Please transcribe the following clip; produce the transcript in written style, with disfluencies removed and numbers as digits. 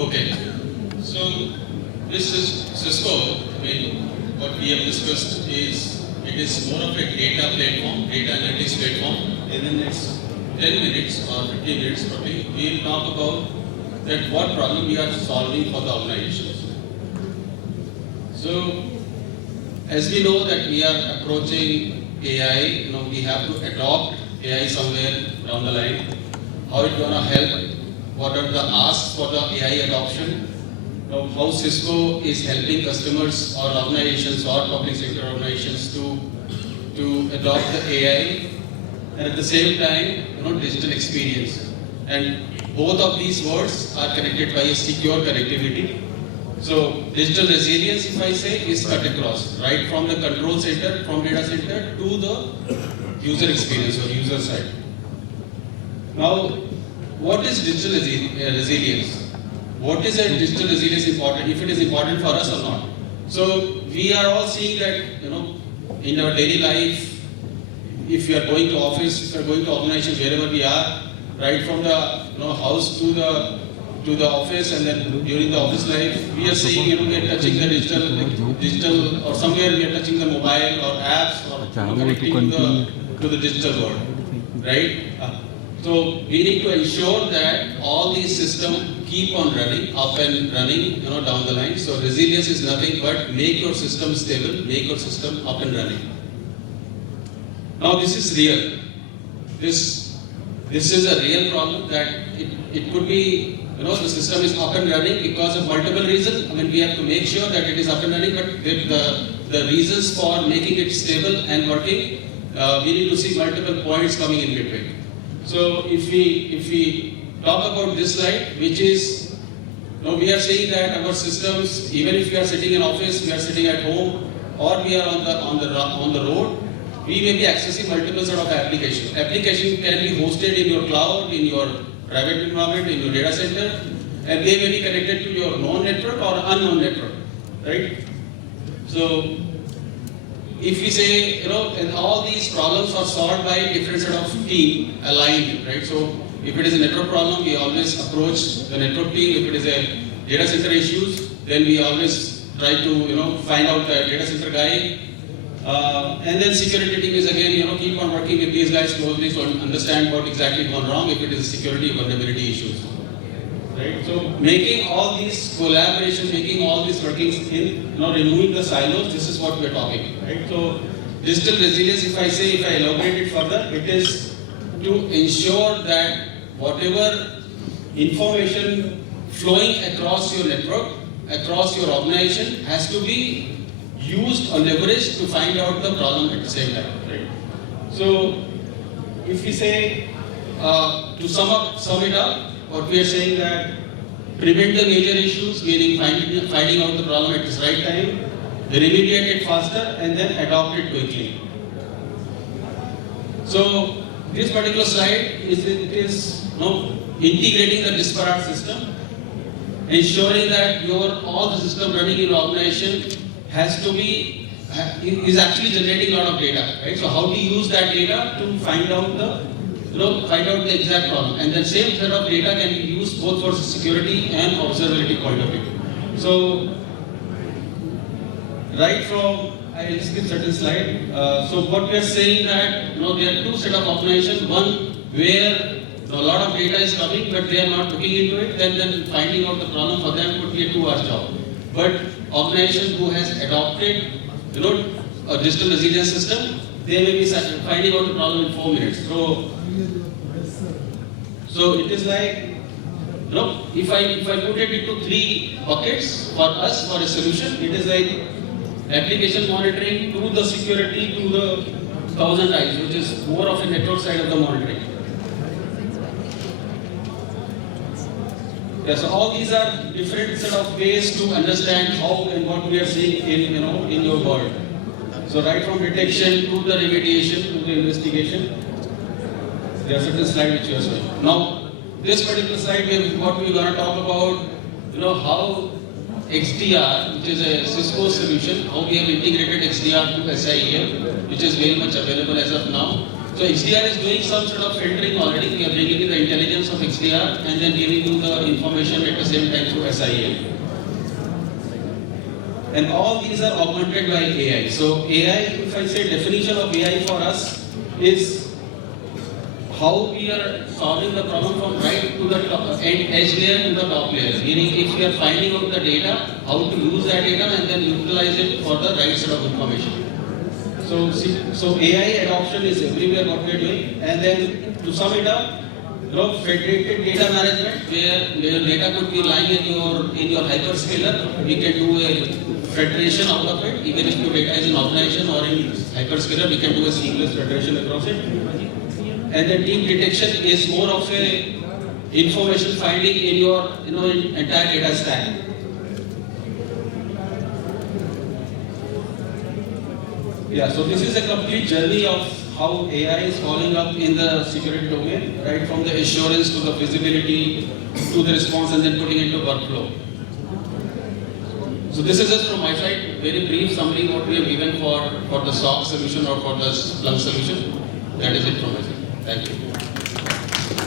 Okay. So this is Cisco. I mean, what we have discussed is it is more of a data platform, data analytics platform. In the next 10 minutes or 15 minutes probably, we will talk about that what problem we are solving for the organizations. So as we know that we are approaching AI, we have to adopt AI somewhere down the line. How it's gonna help? What are the asks for the AI adoption? How Cisco is helping customers or organizations or public sector organizations to adopt the AI, and at the same time, digital experience. And both of these words are connected by a secure connectivity. So digital resilience, if I say, is cut across, right from the control center, from data center to the user experience or user side. Now, what is digital resilience? What is a digital resilience important, if it is important for us or not? So we are all seeing that, in our daily life, if you are going to office, if you are going to organization, wherever we are, right from the house to the office, and then during the office life, we are seeing, we are touching the digital, or somewhere we are touching the mobile or apps or connecting to the digital world, right? So we need to ensure that all these systems keep on running, up and running, down the line. So resilience is nothing but make your system stable, make your system up and running. Now this is real. This is a real problem that it could be, the system is up and running because of multiple reasons. I mean, we have to make sure that it is up and running, but the reasons for making it stable and working, we need to see multiple points coming in between. So if we talk about this slide, which is, we are saying that our systems, even if we are sitting in office, we are sitting at home, or we are on the road, we may be accessing multiple sort of applications. Application can be hosted in your cloud, in your private environment, in your data center, and they may be connected to your known network or unknown network, right? So if we say, and all these problems are solved by different sort of team aligned, right? So if it is a network problem, we always approach the network team. If it is a data center issues, then we always try to, find out the data center guy. And then security team is again, keep on working with these guys closely to understand what exactly gone wrong if it is security vulnerability issues. Right? So making all these collaboration, making all these workings in, removing the silos, this is what we are talking. Right? So digital resilience, if I elaborate it further, it is to ensure that whatever information flowing across your network, across your organization, has to be used or leveraged to find out the problem at the same time. Right? So if we say, to sum it up, what we are saying that prevent the major issues, meaning finding out the problem at its right time, remediate it faster, and then adopt it quickly. So this particular slide is integrating the disparate system, ensuring that all the system running in your organization is actually generating a lot of data, right? So how to use that data to find out the exact problem, and the same set of data can be used both for security and observability point of view. So right from, I'll skip certain slide. So what we are saying that there are two set of organizations. One where a lot of data is coming, but they are not looking into it. Then finding out the problem for them could be a 2-hour job. But organization who has adopted, a digital resilience system, they may be finding out the problem in 4 minutes. So it is like, if I put it into 3 buckets for us for a solution, it is like application monitoring to the security to the 1000 eyes, which is more of a network side of the monitoring. Yeah, so all these are different set of ways to understand how and what we are seeing in your world. So right from detection to the remediation to the investigation, there are certain slides which you are showing. Now, this particular slide, what we are going to talk about, how XDR, which is a Cisco solution, how we have integrated XDR to SIEM, which is very much available as of now. So XDR is doing some sort of filtering already. We are bringing in the intelligence of XDR and then giving you the information at the same time through SIEM. And all these are augmented by AI. So AI, if I say definition of AI for us, is how we are solving the problem from right to the top, edge layer to the top layer. Meaning if we are finding out the data, how to use that data and then utilize it for the right set of information. So AI adoption is everywhere what we are doing. And then to sum it up, federated data management, where your data could be lying in your hyperscaler, we can do a federation out of it. Even if your data is in organization or in hyperscaler, we can do a seamless federation across it. And the team detection is more of a information finding in your entire data stack. Yeah, so this is a complete journey of how AI is following up in the security domain, right from the assurance to the visibility to the response and then putting into workflow. So this is just from my side, very brief summary what we have given for the SOC solution or for the Splunk solution. That is it from my side. Thank you.